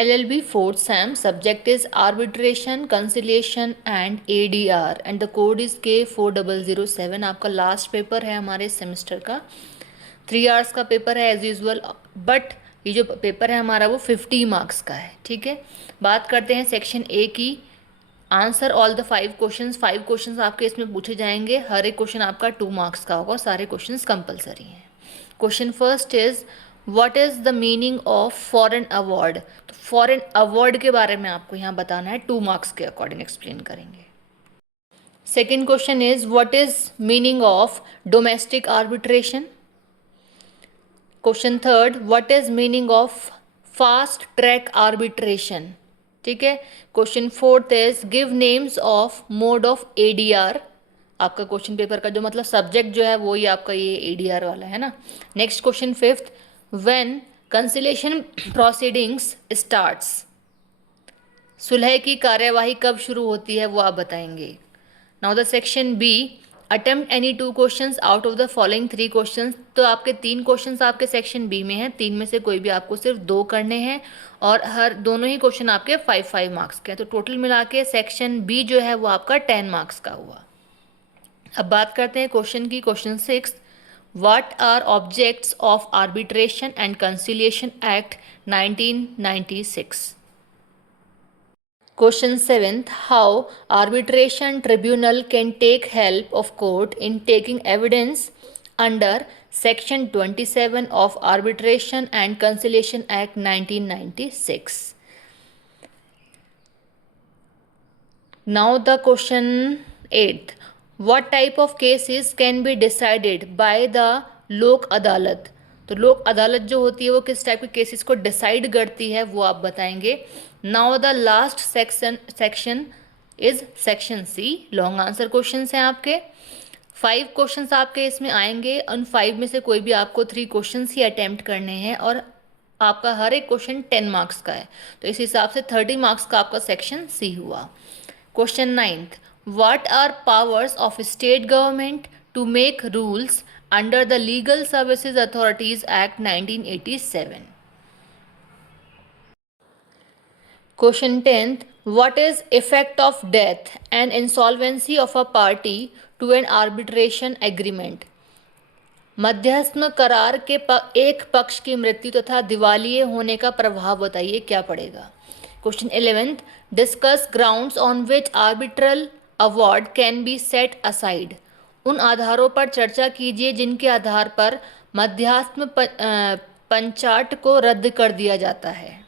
LLB fourth Sem, subject is arbitration, conciliation and ADR and the code is K4007। आपका last paper है हमारे semester का, 3 hours का paper है as usual, but ये जो पेपर है हमारा वो 50 मार्क्स का है। ठीक है, बात करते हैं सेक्शन ए की। Answer all the 5 questions, 5 questions आपके इसमें पूछे जाएंगे, हर एक क्वेश्चन आपका 2 मार्क्स का होगा और सारे क्वेश्चंस कंपलसरी हैं। Question first is what is the meaning of foreign award. तो फॉरेन अवार्ड के बारे में आपको यहाँ बताना है, 2 मार्क्स के अकॉर्डिंग एक्सप्लेन करेंगे। Second question is what is meaning of domestic arbitration. Question third, what is meaning of fast track arbitration. ठीक है, question fourth is give names of mode of ADR. आपका क्वेश्चन पेपर का जो मतलब subject जो है वो ही आपका ये एडीआर वाला है ना। Next question fifth, when conciliation proceedings starts. सुलह की कार्यवाही कब शुरू होती है वो आप बताएंगे। Now the section B, attempt any 2 questions out of the following 3 questions. तो आपके 3 क्वेश्चंस आपके सेक्शन बी में हैं, 3 में से कोई भी आपको सिर्फ 2 करने हैं और हर दोनों ही क्वेश्चन आपके 5-5 मार्क्स के हैं। तो टोटल मिला के सेक्शन बी जो है वो आपका 10 मार्क्स का हुआ। अब बात करते हैं क्वेश्चन की। Question 6, what are objects of arbitration and conciliation act 1996। Question 7th, how arbitration tribunal can take help of court in taking evidence under section 27 of Arbitration and Conciliation Act 1996. Now the question 8th, what type of cases can be decided by the लोक अदालत। तो लोक अदालत जो होती है वो किस टाइप के केसेस को डिसाइड करती है वो आप बताएंगे। Now the last section is section C, long answer question हैं आपके। 5 क्वेश्चंस आपके इसमें आएंगे, उन 5 में से कोई भी आपको 3 क्वेश्चंस ही अटेम्प्ट करने हैं और आपका हर एक क्वेश्चन 10 मार्क्स का है, तो इस हिसाब से 30 मार्क्स का आपका सेक्शन सी हुआ। Question 9th, what are powers of state government to make rules under the legal services authorities act 1987। Question 10th, what is effect of death and insolvency of a party to an arbitration agreement। मध्यस्थम करार के एक पक्ष की मृत्यु तथा दिवालिये होने का प्रभाव बताइए क्या पड़ेगा। Question 11th, discuss grounds on which arbitral award can be set aside. उन आधारों पर चर्चा कीजिए जिनके आधार पर मध्यस्थम पंचाट को रद्द कर दिया जाता है।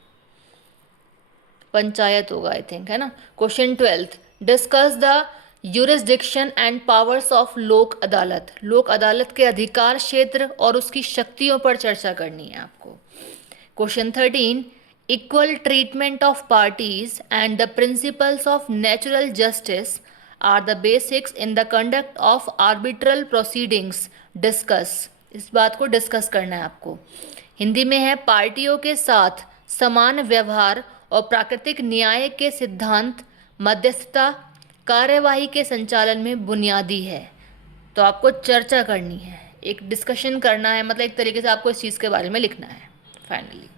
पंचायत होगा आई थिंक, है ना। Question 12th, discuss the jurisdiction and powers of Lok Adalat. लोक अदालत के अधिकार क्षेत्र और उसकी शक्तियों पर चर्चा करनी है आपको। Question 13, equal treatment of parties and the principles of natural justice are the basics in the conduct of arbitral proceedings discuss. इस बात को डिस्कस करना है आपको। हिंदी में है, पार्टियों के साथ समान व्यवहार और प्राकृतिक न्याय के सिद्धांत मध्यस्थता कार्यवाही के संचालन में बुनियादी है। तो आपको चर्चा करनी है, एक डिस्कशन करना है, मतलब एक तरीके से आपको इस चीज़ के बारे में लिखना है फाइनली।